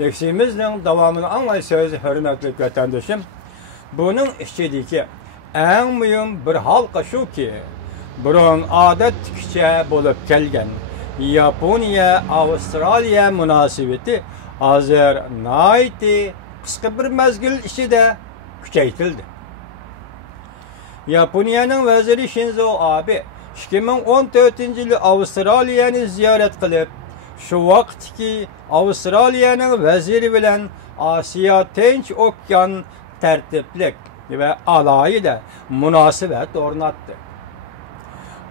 Leksimizin davamını anlaysanız hürmetli vatandaşım, bunun içindeki en mühim bir halka şu ki, burun adetçe bulup gelgen Yaponiya-Avustraliya münasebeti hazır naiti kısa bir mezgil içinde küçeytildi. Yaponiya'nın veziri Shinzo Abe 2014 yılı Avustralya'nı ziyaret kılıp şu vaktki Avustralya'nın veziri bilen Asya Tinch Okyan tertiplik ve alayda münasebet ornattı.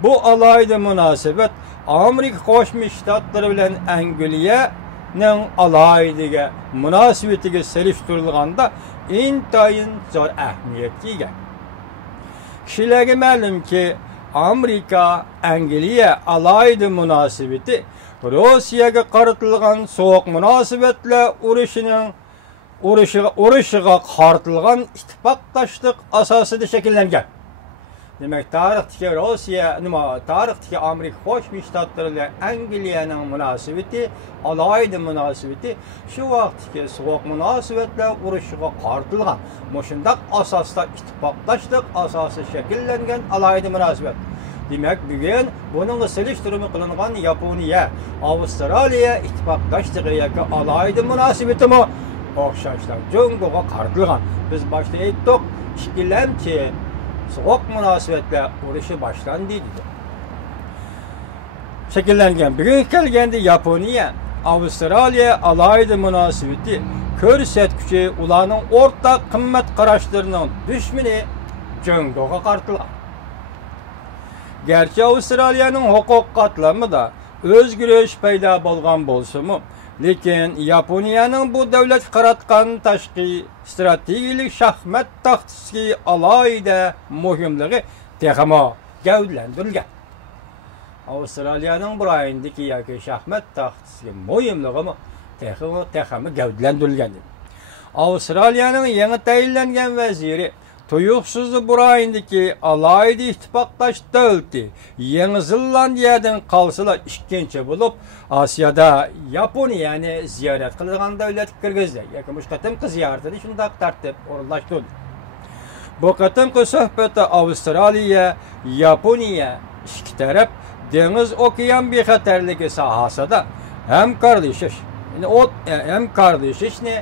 Bu alayda münasebet Amerika Koşmuş Ştatları bilen Angliya'nın alayda münasebetiga seliştirilganda intayın zor ehmiyetli ega. Kişilerge ma'lum ki Amerika Angliya alayda münasebeti Rossiyaga qaratilgan soğuk münasebetler urushiga qartilgan ittifoqdoshlik asosida shakllangan. Demek tarixdagi Rossiya, tarixdagi Amerika Qo'shma Shtatlari bilan Angliyaning münasebeti, alayda münasebeti shu vaqtdagi so'q munosabatlar urushiga qartilgan. Mushundaq asosda ittifoqdoshlik asosi shakllangan alayda münasebet. Demek bugün bunun seliştirimi kılınan Yaponiya, Avustraliya ittifoqdoshligi yoki alayda münasebetimi o'xshashlar Jungoga qartilgan. Biz başta aytdik, ikkilamchi soğuk münasebetler urushi başlandı dedi. Şekillengen bugün kelgende Yaponiya, Avustraliya alayda münasebeti ko'rsatkichi ularning o'rtaq qimmat qarashlarining düşmeni Jungoga qartilgan. Gerçi Avustralya'nın hukuk katlamı da özgürlüğü payda bolgan bolsumu, lekin Yaponiya'nın bu devlet qaratgan tashqi strategik şahmat taxtisi alayda muhimligi texmo gavdlandirilgan. Avustralya'nın burayındaki yoki şahmat taxtisi muhimligi texmo gavdlandirilgan. Avustralya'nın yeni tayinlangan vaziri tuyuqsuz burayındaki alayda ittifoqdosh davlati Yeni Zelandiya'dan qalsalar ikkinchi bulup Asya'da Yaponiyani ziyaret qilgan davlat kirgizdi. Yoki mush qatimqi ziyoratini shundaq tartib o'rinlashtirdi. Bu qatimqi suhbatda Avustraliya, Yaponiya ikki taraf dengiz okean bexatarligi sohasida hamkorlashish, hamkorlashishni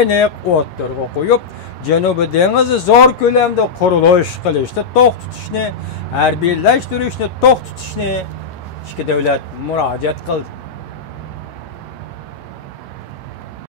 aniq o'ttirg'a qo'yib, Janubiy dengizi zor ko'lamda qurilish qilishni to'xtatishni, harbiyylashtirishni to'xtatishni ikki davlat murojaat qildi.